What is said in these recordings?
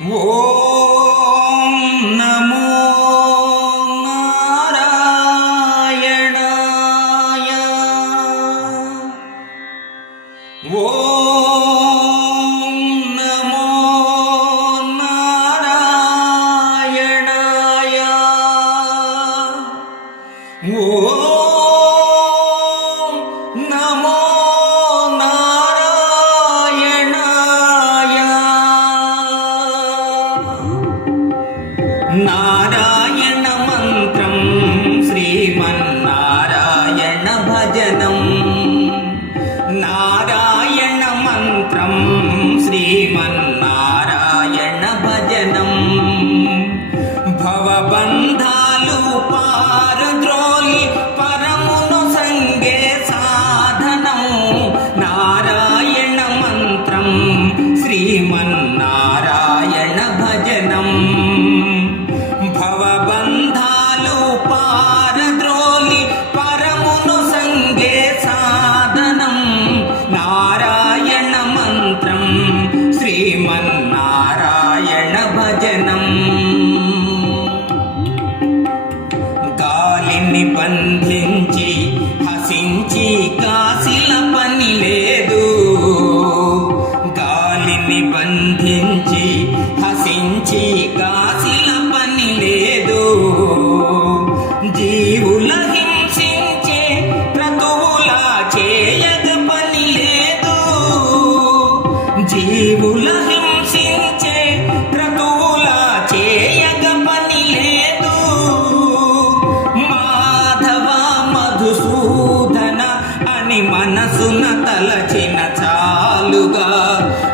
我。outra.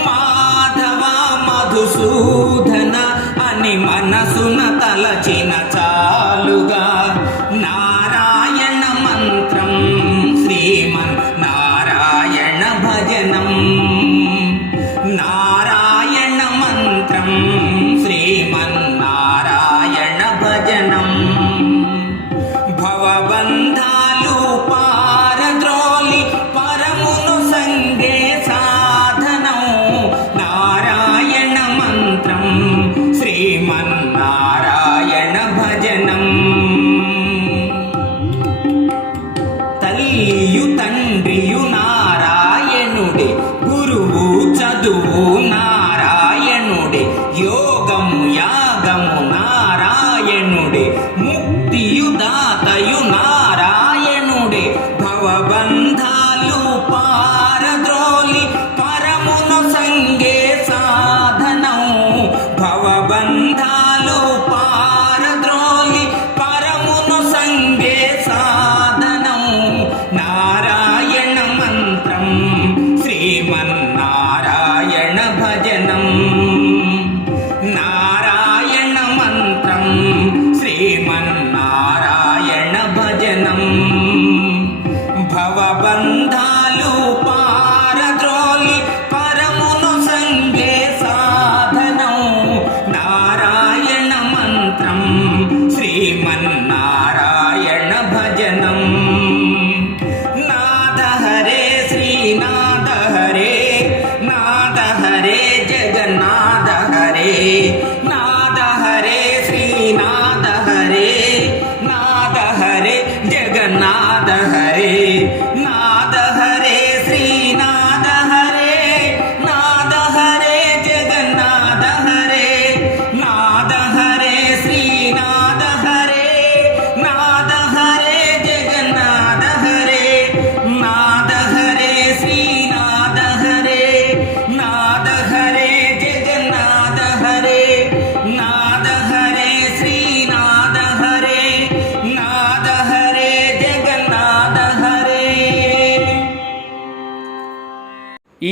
Madhava Madhusudana అని మనసున తలచిన చా భజనం భవబంధాలు పారద్రోలి పరమును సంగే సాధనం. నారాయణ మంత్రం శ్రీమన్నారాయణ భజనం. తల్లియు తండ్రియు నారాయణుడే గురువు చదువు నారాయణుడే. యో బంధాలు పారద్రో